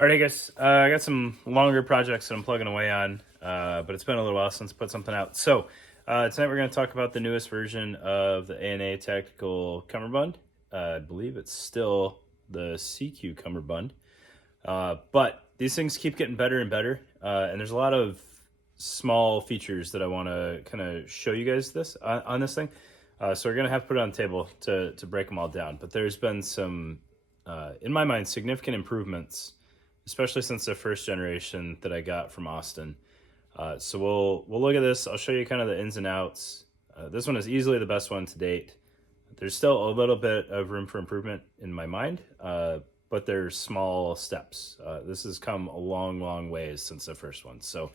All right, guys, I got some longer projects that I'm plugging away on, but it's been a little while since I put something out. So tonight we're going to talk about the newest version of the ANA Tactical Cummerbund. I believe it's still the SEACU-Cummerbund, but these things keep getting better and better, and there's a lot of small features that I want to kind of show you guys on this thing. So we're going to have to put it on the table to break them all down. But there's been some, in my mind, significant improvements, especially since the first generation that I got from Austin. So we'll look at this. I'll show you kind of the ins and outs. This one is easily the best one to date. There's still a little bit of room for improvement in my mind, but there's small steps. This has come a long ways since the first one. So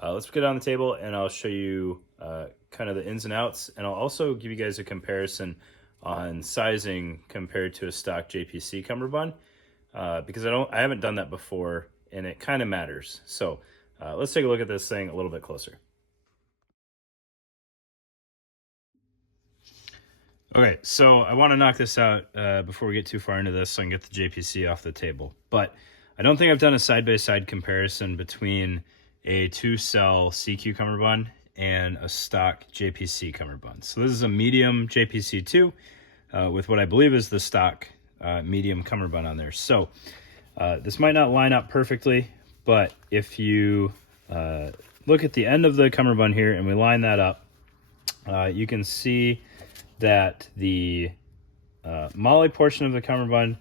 let's get it on the table and I'll show you kind of the ins and outs, and I'll also give you guys a comparison on sizing compared to a stock JPC cummerbund. Because I haven't done that before, and it kind of matters. So let's take a look at this thing a little bit closer. Okay, so I want to knock this out before we get too far into this so I can get the JPC off the table. But I don't think I've done a side-by-side comparison between a 2-cell SEACU-Cummerbund and a stock JPC cummerbund. So this is a medium JPC2 with what I believe is the stock medium cummerbund on there. So this might not line up perfectly, but if you look at the end of the cummerbund here and we line that up, you can see that the molly portion of the cummerbund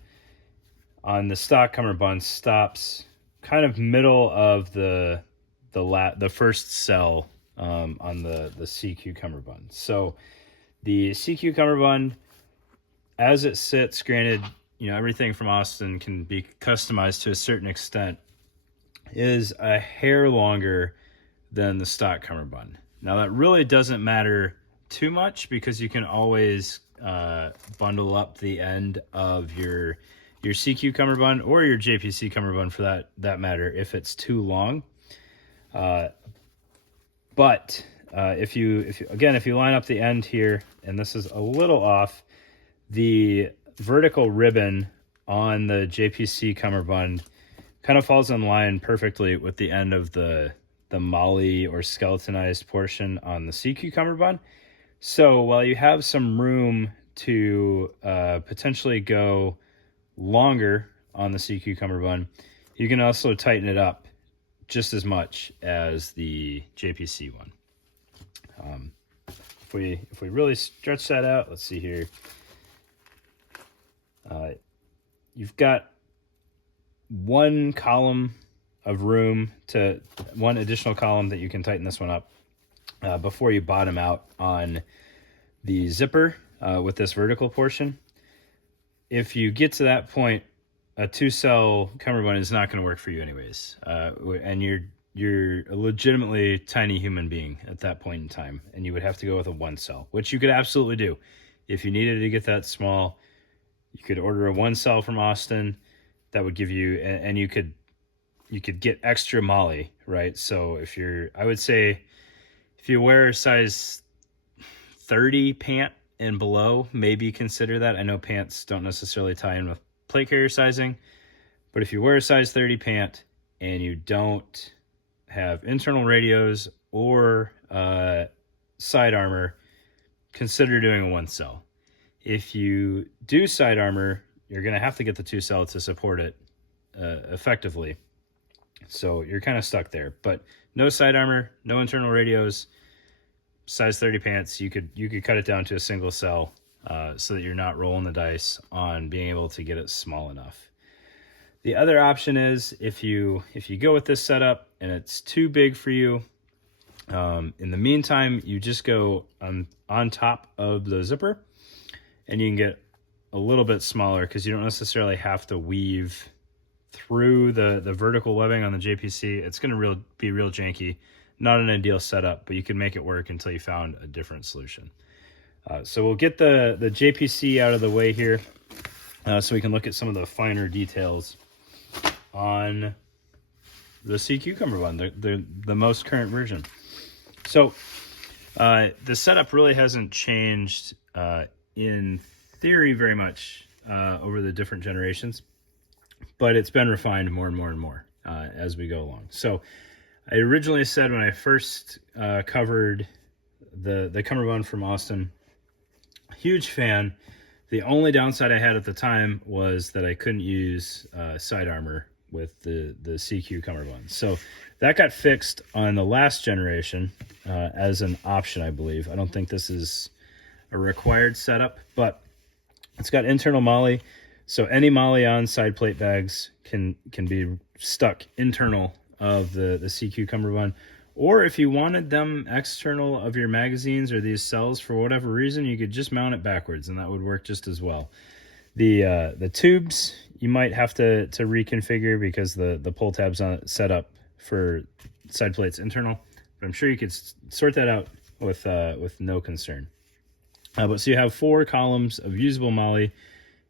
on the stock cummerbund stops kind of middle of the first cell on the SEACU-Cummerbund. So the SEACU-Cummerbund, as it sits, granted, you know, everything from Austin can be customized to a certain extent, is a hair longer than the stock cummerbund. Now that really doesn't matter too much because you can always bundle up the end of your SEACU cummerbund or your JPC cummerbund for that matter if it's too long. But if you line up the end here, and this is a little off, the vertical ribbon on the JPC cummerbund kind of falls in line perfectly with the end of the molly or skeletonized portion on the SEACU cummerbund. So while you have some room to potentially go longer on the SEACU cummerbund, you can also tighten it up just as much as the JPC one. If we really stretch that out, let's see here. You've got one column of room to one additional column that you can tighten this one up before you bottom out on the zipper with this vertical portion. If you get to that point, a 2-cell cummerbund is not going to work for you anyways, and you're a legitimately tiny human being at that point in time, and you would have to go with a 1-cell, which you could absolutely do. If you needed to get that small, you could order a 1-cell from Austin. That would give you, and you could get extra molly, right? So I would say if you wear a size 30 pant and below, maybe consider that. I know pants don't necessarily tie in with plate carrier sizing, but if you wear a size 30 pant and you don't have internal radios or side armor, consider doing a 1-cell. If you do side armor, you're going to have to get the 2-cell to support it effectively. So you're kind of stuck there. But no side armor, no internal radios, size 30 pants, you could cut it down to a single cell so that you're not rolling the dice on being able to get it small enough. The other option is if you go with this setup and it's too big for you, in the meantime, you just go on top of the zipper, and you can get a little bit smaller because you don't necessarily have to weave through the vertical webbing on the JPC. It's going to be real janky. Not an ideal setup, but you can make it work until you found a different solution. So we'll get the JPC out of the way here so we can look at some of the finer details on the SEACU-Cummerbund, the most current version. So the setup really hasn't changed in theory very much over the different generations. but it's been refined more and more and more as we go along. So I originally said when I first covered the Cummerbund from Austin, huge fan. The only downside I had at the time was that I couldn't use side armor with the SEACU-Cummerbund. So that got fixed on the last generation as an option, I believe. I don't think this is a required setup, but it's got internal MOLLE. So any MOLLE on side plate bags can be stuck internal of the SEACU-Cummerbund. Or if you wanted them external of your magazines or these cells for whatever reason, you could just mount it backwards and that would work just as well. The tubes you might have to reconfigure because the pull tab's set up for side plates internal, but I'm sure you could sort that out with no concern. But so you have 4 columns of usable MOLLE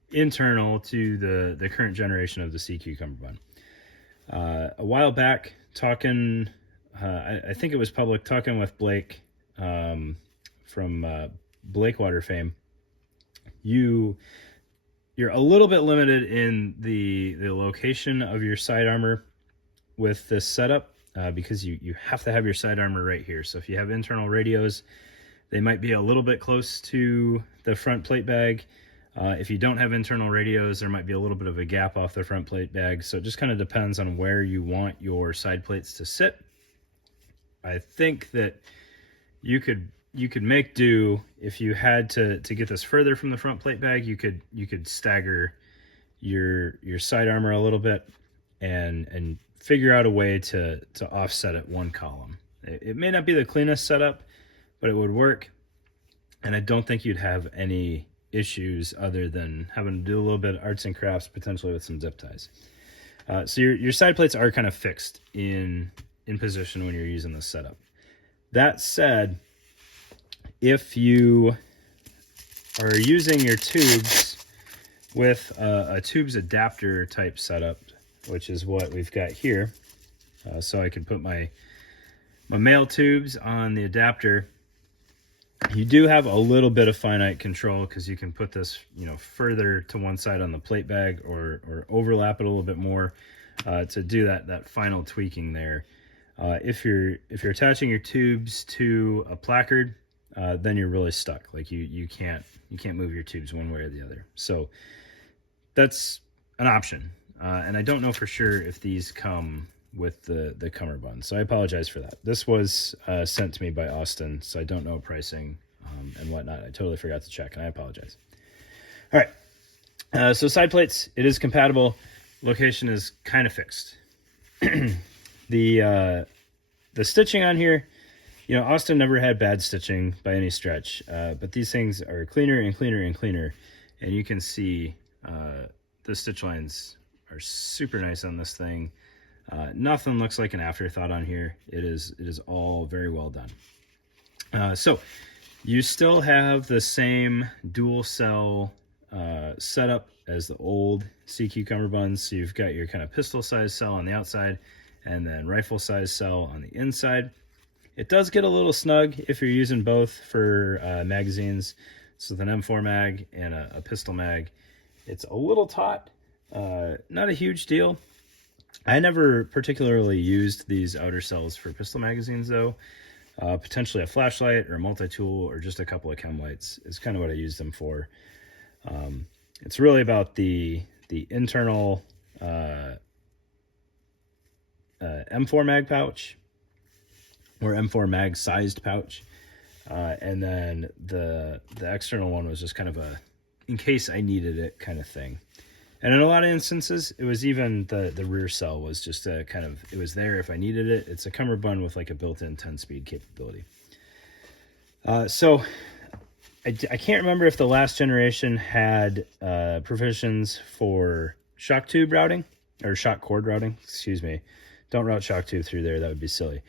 internal to the current generation of the SEACU-Cummerbund. A while back, talking, I think it was public, talking with Blake from Blakewater fame, you're a little bit limited in the location of your side armor with this setup because you have to have your side armor right here. So if you have internal radios, they might be a little bit close to the front plate bag. If you don't have internal radios, there might be a little bit of a gap off the front plate bag. So it just kind of depends on where you want your side plates to sit. I think that you could make do if you had to get this further from the front plate bag. You could stagger your side armor a little bit and figure out a way to offset it one column. It may not be the cleanest setup, but it would work. And I don't think you'd have any issues other than having to do a little bit of arts and crafts, potentially with some zip ties. So your side plates are kind of fixed in position when you're using this setup. That said, if you are using your tubes with a tubes adapter type setup, which is what we've got here, so I can put my male tubes on the adapter, you do have a little bit of finite control because you can put this, further to one side on the plate bag or overlap it a little bit more to do that final tweaking there. If you're attaching your tubes to a placard, then you're really stuck. Like you can't move your tubes one way or the other. So that's an option. And I don't know for sure if these come with the Cummerbund. So I apologize for that. This was sent to me by Austin, so I don't know pricing and whatnot. I totally forgot to check, and I apologize. All right. So side plates, it is compatible. Location is kind of fixed. The stitching on here, Austin never had bad stitching by any stretch, but these things are cleaner and cleaner and cleaner, and you can see the stitch lines are super nice on this thing. Nothing looks like an afterthought on here. It is all very well done. So you still have the same dual cell setup as the old SEACU-Cummerbunds. So you've got your kind of pistol size cell on the outside and then rifle size cell on the inside. It does get a little snug if you're using both for magazines. So with an M4 mag and a pistol mag, it's a little taut. Not a huge deal. I never particularly used these outer cells for pistol magazines though. Potentially a flashlight or a multi-tool or just a couple of chem lights is kind of what I used them for. It's really about the internal M4 mag pouch or M4 mag sized pouch. And then the external one was just kind of a in case I needed it kind of thing. And in a lot of instances, it was even the rear cell was just a kind of, it was there if I needed it. It's a Cummerbund with like a built-in 10-speed capability. So I can't remember if the last generation had provisions for shock tube routing or shock cord routing. Excuse me. Don't route shock tube through there. That would be silly.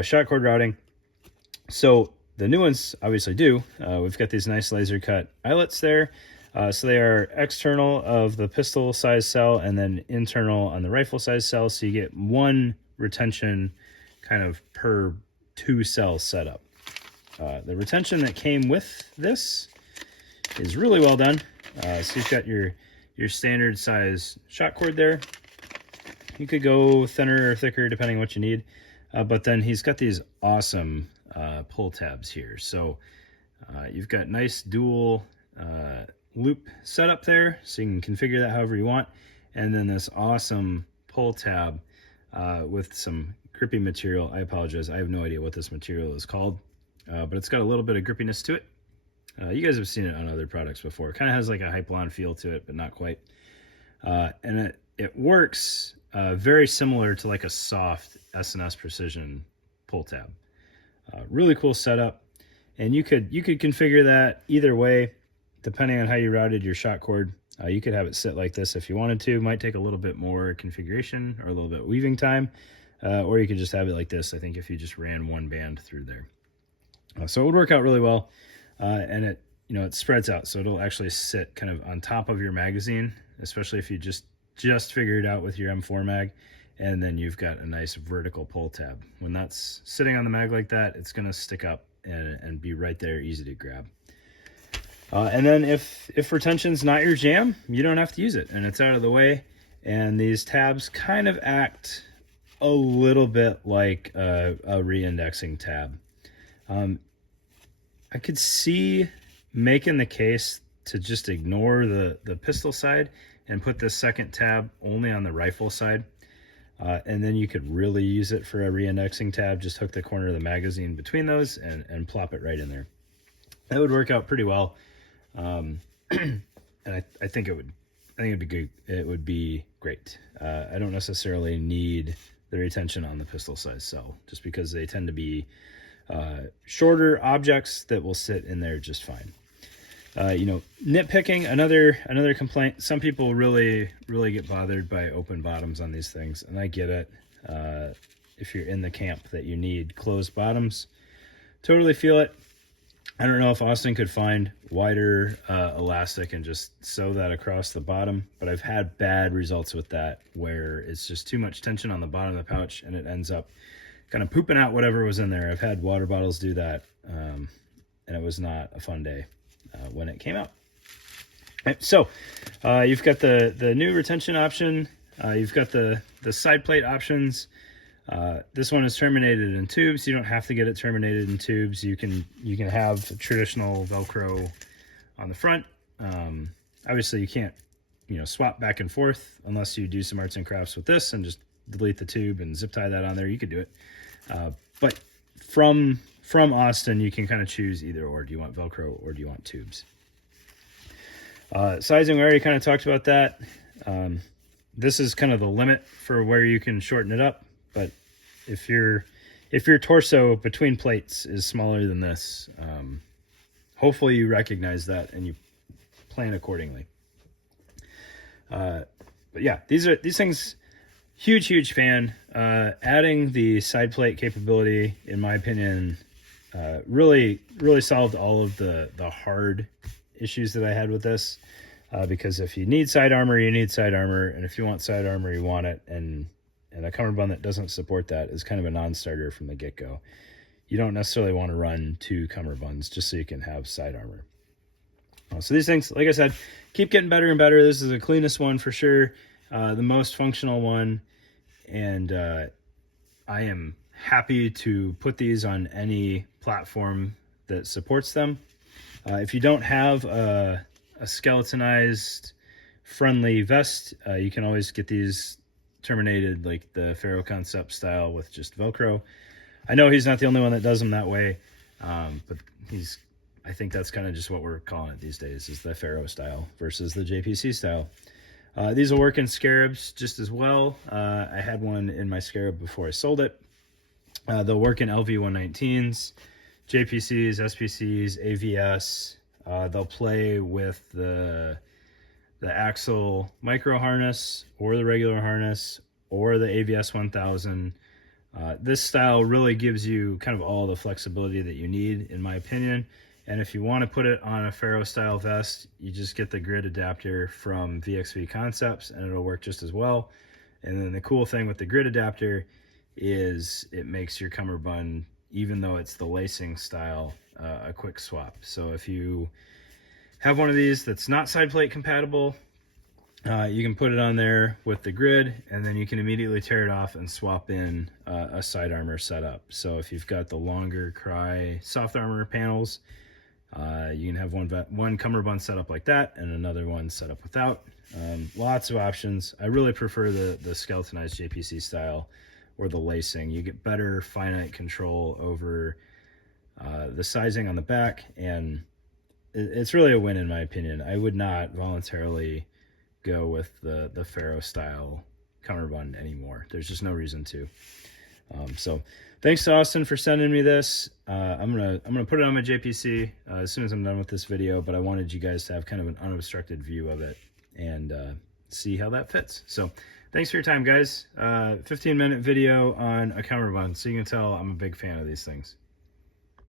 Shock cord routing. So the new ones obviously do. We've got these nice laser cut eyelets there. So they are external of the pistol size cell and then internal on the rifle size cell. So you get one retention kind of per 2 cell setup. The retention that came with this is really well done. So you've got your your standard size shot cord there. You could go thinner or thicker depending on what you need. But then he's got these awesome pull tabs here. So you've got nice dual loop setup there, so you can configure that however you want. And then this awesome pull tab with some grippy material. I apologize, I have no idea what this material is called, but it's got a little bit of grippiness to it. You guys have seen it on other products before. It kind of has like a Hypalon feel to it, but not quite. And it works very similar to like a soft S&S Precision pull tab. Really cool setup, and you could configure that either way depending on how you routed your shot cord. You could have it sit like this if you wanted to. Might take a little bit more configuration or a little bit weaving time, or you could just have it like this, I think, if you just ran one band through there. So it would work out really well, and it spreads out, so it'll actually sit kind of on top of your magazine, especially if you just figure it out with your M4 mag, and then you've got a nice vertical pull tab. When that's sitting on the mag like that, it's going to stick up and be right there, easy to grab. And then if retention's not your jam, you don't have to use it, and it's out of the way. And these tabs kind of act a little bit like a re-indexing tab. I could see making the case to just ignore the pistol side and put this second tab only on the rifle side. And then you could really use it for a re-indexing tab. Just hook the corner of the magazine between those and plop it right in there. That would work out pretty well. And I think it'd be good. It would be great. I don't necessarily need the retention on the pistol size cell, just because they tend to be shorter objects that will sit in there just fine. Nitpicking, another complaint. Some people really get bothered by open bottoms on these things, and I get it. If you're in the camp that you need closed bottoms, totally feel it. I don't know if Austin could find wider elastic and just sew that across the bottom, but I've had bad results with that, where it's just too much tension on the bottom of the pouch and it ends up kind of pooping out whatever was in there. I've had water bottles do that, and it was not a fun day when it came out. Right, so you've got the new retention option. You've got the side plate options. This one is terminated in tubes. You don't have to get it terminated in tubes. You can have traditional Velcro on the front. Obviously you can't swap back and forth unless you do some arts and crafts with this and just delete the tube and zip tie that on there. You could do it, but from Austin you can kind of choose either or. Do you want Velcro or do you want tubes? Sizing, we already kind of talked about that. This is kind of the limit for where you can shorten it up. But if your torso between plates is smaller than this, hopefully you recognize that and you plan accordingly. But yeah, these things, huge fan. Adding the side plate capability, in my opinion, really solved all of the hard issues that I had with this. Because if you need side armor, you need side armor, and if you want side armor, you want it. And a cummerbund that doesn't support that is kind of a non-starter from the get-go. You don't necessarily want to run two cummerbunds just so you can have side armor. So these things, like I said, keep getting better and better. This is the cleanest one for sure, the most functional one, and I am happy to put these on any platform that supports them. If you don't have a skeletonized friendly vest, you can always get these terminated like the Faro concept style with just Velcro. I know he's not the only one that does them that way, but I think that's kind of just what we're calling it these days, is the Faro style versus the JPC style. These will work in scarabs just as well. I had one in my scarab before I sold it. They'll work in LV119s, JPCs, SPCs, AVS. They'll play with the axle micro harness or the regular harness or the AVS 1000. This style really gives you kind of all the flexibility that you need, in my opinion. And if you want to put it on a Faro style vest, you just get the grid adapter from VXV Concepts and it'll work just as well. And then the cool thing with the grid adapter is it makes your cummerbund, even though it's the lacing style, a quick swap. So if you have one of these that's not side plate compatible, You can put it on there with the grid, and then you can immediately tear it off and swap in a side armor setup. So if you've got the longer Cry soft armor panels, you can have one cummerbund set up like that and another one set up without. Lots of options. I really prefer the skeletonized JPC style or the lacing. You get better finite control over the sizing on the back, and it's really a win in my opinion. I would not voluntarily go with the Pharaoh style cummerbund anymore. There's just no reason to. So thanks to Austin for sending me this. I'm gonna put it on my JPC as soon as I'm done with this video, but I wanted you guys to have kind of an unobstructed view of it and see how that fits. So thanks for your time, guys. 15-minute video on a cummerbund, so you can tell I'm a big fan of these things.